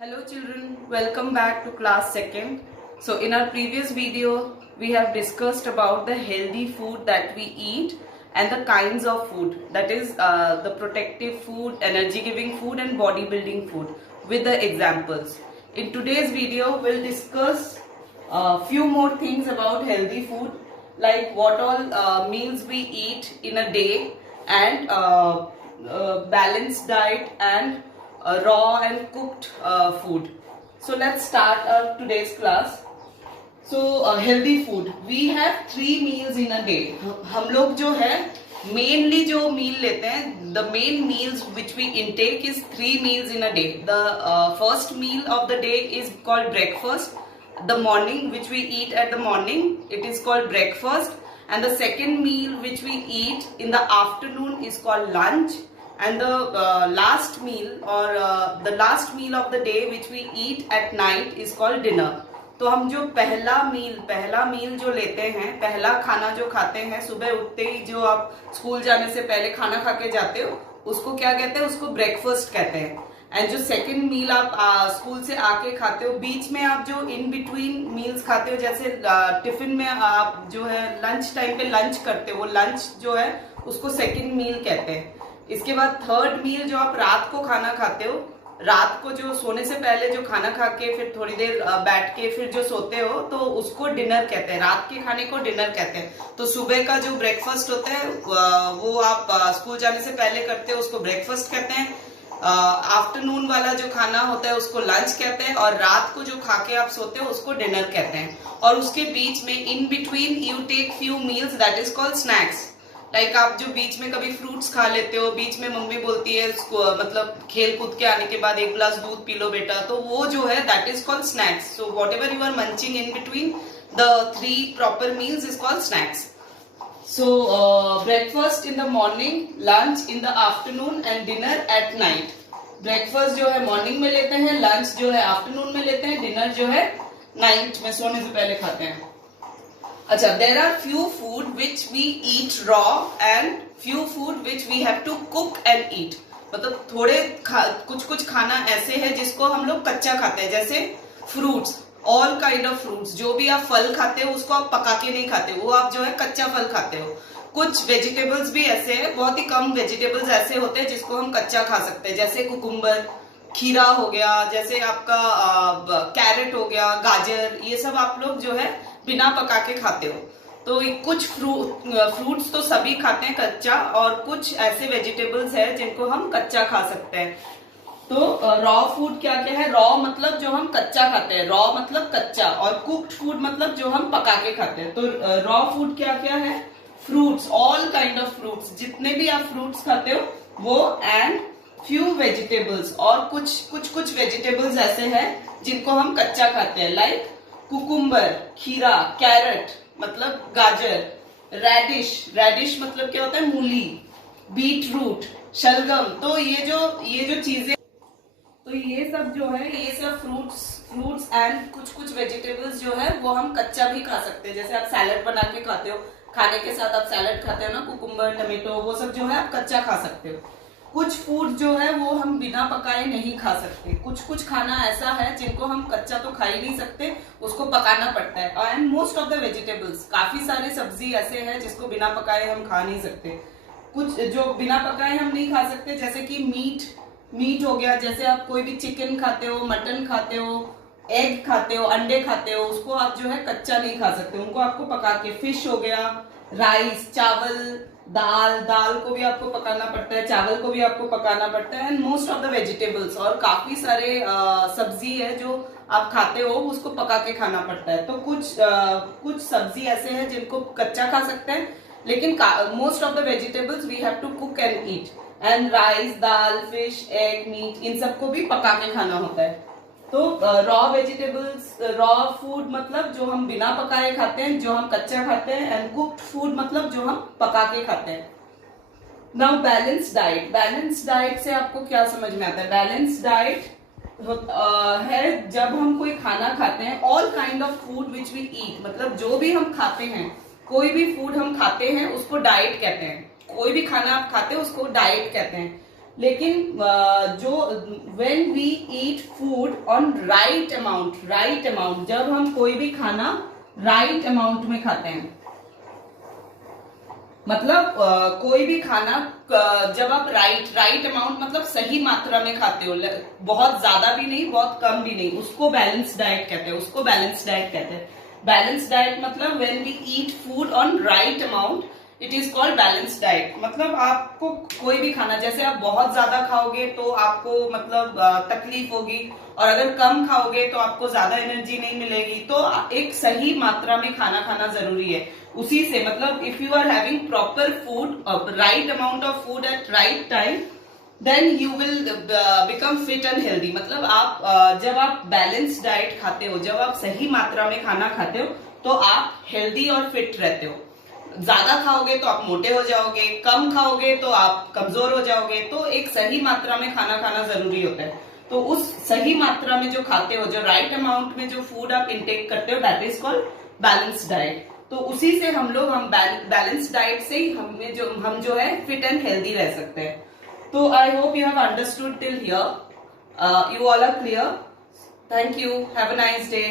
Hello children, welcome back to class 2nd. So in our previous video, we have discussed about the healthy food that we eat and the kinds of food, that is the protective food, energy giving food and bodybuilding food with the examples. In today's video, we'll discuss a few more things about healthy food, like what all meals we eat in a day and balanced diet and raw and cooked food. So let's start our today's class. So healthy food, we have 3 meals in a day. हम लोग जो है mainly जो meal लेते हैं, the main meals which we intake is 3 meals in a day. The first meal of the day is called breakfast. The morning which we eat at the morning, it is called breakfast. And the second meal which we eat in the afternoon is called lunch. And the last meal or the last meal of the day which we eat at night is called dinner. तो हम जो पहला मील जो लेते हैं, पहला खाना जो खाते हैं सुबह उठते ही, जो आप स्कूल जाने से पहले खाना खा के जाते हो, उसको क्या कहते हैं? उसको ब्रेकफास्ट कहते हैं. एंड जो सेकंड मील आप स्कूल से आके खाते हो, बीच में आप जो इन बिटवीन मील्स खाते हो, जैसे टिफिन में आप जो है लंच टाइम पे लंच करते हो, वो लंच जो है उसको सेकंड मील कहते हैं. इसके बाद थर्ड मील जो आप रात को खाना खाते हो, रात को जो सोने से पहले जो खाना खा के फिर थोड़ी देर बैठ के फिर जो सोते हो, तो उसको डिनर कहते हैं. रात के खाने को डिनर कहते हैं. तो सुबह का जो ब्रेकफास्ट होता है वो आप स्कूल जाने से पहले करते हो, उसको ब्रेकफास्ट कहते हैं. आफ्टरनून वाला जो खाना होता है उसको लंच कहते हैं, और रात को जो खा के आप सोते हो उसको डिनर कहते हैं. और उसके बीच में in between you take few meals, that is called snacks. Like आप जो बीच में कभी फ्रूट्स खा लेते हो, बीच में मम्मी बोलती है मतलब खेल कूद के आने के बाद 1 गिलास दूध पी लो बेटा, तो वो जो है that is called snacks. So whatever you are munching in between the 3 proper meals is called snacks. So breakfast in the morning, lunch in the afternoon and dinner at night. Breakfast जो है morning में लेते हैं, lunch जो है afternoon में लेते हैं, डिनर जो है नाइट में सोने से पहले खाते हैं. अच्छा, there are few food which we eat raw and few food which we have to cook and eat. मतलब थोड़े कुछ खाना ऐसे है जिसको हम लोग कच्चा खाते हैं, जैसे fruits, all kind of fruits. जो भी आप फल खाते हो उसको आप पका के नहीं खाते, वो आप जो है कच्चा फल खाते हो. कुछ वेजिटेबल्स भी ऐसे है, बहुत ही कम वेजिटेबल्स ऐसे होते हैं जिसको हम कच्चा खा सकते हैं, जैसे कुकुम्बर, खीरा हो गया, जैसे आपका कैरेट हो गया, गाजर, ये सब आप लोग जो है बिना पका के खाते हो. तो कुछ फ्रूट्स तो सभी खाते हैं कच्चा, और कुछ ऐसे वेजिटेबल्स है जिनको हम कच्चा खा सकते हैं. तो रॉ फूड क्या क्या है? रॉ मतलब जो हम कच्चा खाते हैं, रॉ मतलब कच्चा, और कुक्ड फूड मतलब जो हम पका के खाते हैं. तो रॉ फूड क्या क्या है? Fruits, all kind of fruits, जितने भी आप फ्रूट्स खाते हो वो, एंड फ्यू वेजिटेबल्स, और कुछ वेजिटेबल्स ऐसे हैं जिनको हम कच्चा खाते हैं, लाइक कुकुम्बर, खीरा, कैरेट मतलब गाजर, रेडिश मतलब क्या होता है? मूली, बीट रूट, शलगम. तो ये जो चीजें, तो ये सब जो है, ये सब फ्रूट्स एंड कुछ वेजिटेबल्स जो है वो हम कच्चा भी खा सकते हैं. जैसे आप सैलड बना के खाते हो, खाने के साथ आप सैलड खाते हो ना, कुकुम्बर, टमेटो, वो सब जो है आप कच्चा खा सकते हो. कुछ फूड जो है वो हम बिना पकाए नहीं खा सकते. कुछ खाना ऐसा है जिनको हम कच्चा तो खा ही नहीं सकते, उसको पकाना पड़ता है. And most of the vegetables, काफी सारे सब्जी ऐसे हैं जिसको बिना पकाए हम खा नहीं सकते. कुछ जो बिना पकाए हम नहीं खा सकते, जैसे कि मीट हो गया. जैसे आप कोई भी चिकन खाते हो, मटन खाते हो, एग खाते हो, अंडे खाते हो, उसको आप जो है कच्चा नहीं खा सकते, उनको आपको पका के. फिश हो गया, राइस, चावल, दाल को भी आपको पकाना पड़ता है, चावल को भी आपको पकाना पड़ता है. And most of the vegetables, और काफी सारे सब्जी है जो आप खाते हो उसको पका के खाना पड़ता है. तो कुछ सब्जी ऐसे हैं जिनको कच्चा खा सकते हैं, लेकिन most of the vegetables we have to cook and eat. And rice, dal, fish, egg, meat, इन सबको भी पका के खाना होता है. तो रॉ वेजिटेबल्स, रॉ फूड मतलब जो हम बिना पकाए खाते हैं, जो हम कच्चा खाते हैं, एंड कुक्ड फूड मतलब जो हम पका के खाते हैं. नाउ बैलेंस डाइट से आपको क्या समझ में आता है? बैलेंस डाइट है जब हम कोई खाना खाते हैं, all kind of food which we eat, मतलब जो भी हम खाते हैं, कोई भी फूड हम खाते हैं उसको डाइट कहते हैं. कोई भी खाना आप खाते हैं उसको डाइट कहते हैं. लेकिन जो when we eat food food on right amount, जब हम कोई भी खाना राइट अमाउंट में खाते हैं, मतलब कोई भी खाना जब आप राइट अमाउंट मतलब सही मात्रा में खाते हो, बहुत ज्यादा भी नहीं बहुत कम भी नहीं, उसको बैलेंस डाइट कहते हैं। बैलेंस डाइट मतलब when we eat food on right amount, it is called balance diet. मतलब आपको कोई भी खाना, जैसे आप बहुत ज्यादा खाओगे तो आपको मतलब तकलीफ होगी, और अगर कम खाओगे तो आपको ज्यादा एनर्जी नहीं मिलेगी। तो एक सही मात्रा में खाना खाना जरूरी है। उसी से मतलब if you are having proper food, right amount of food at right time, then you will become fit and healthy. मतलब आप जब आप बैलेंस डाइट खाते हो, जब आप सही मात्रा में खाना खाते हो, तो आप हेल्दी और फिट रहते हो। ज्यादा खाओगे तो आप मोटे हो जाओगे, कम खाओगे तो आप कमजोर हो जाओगे। तो एक सही मात्रा में खाना खाना जरूरी होता है। तो उस सही मात्रा में जो खाते हो, जो राइट अमाउंट में जो फूड आप इंटेक करते हो, that is called balance diet. तो उसी से हम बैलेंस डाइट से ही हम जो है फिट एंड हेल्दी रह सकते हैं। तो I hope you have understood till here, you all are clear. Thank you, have a nice day.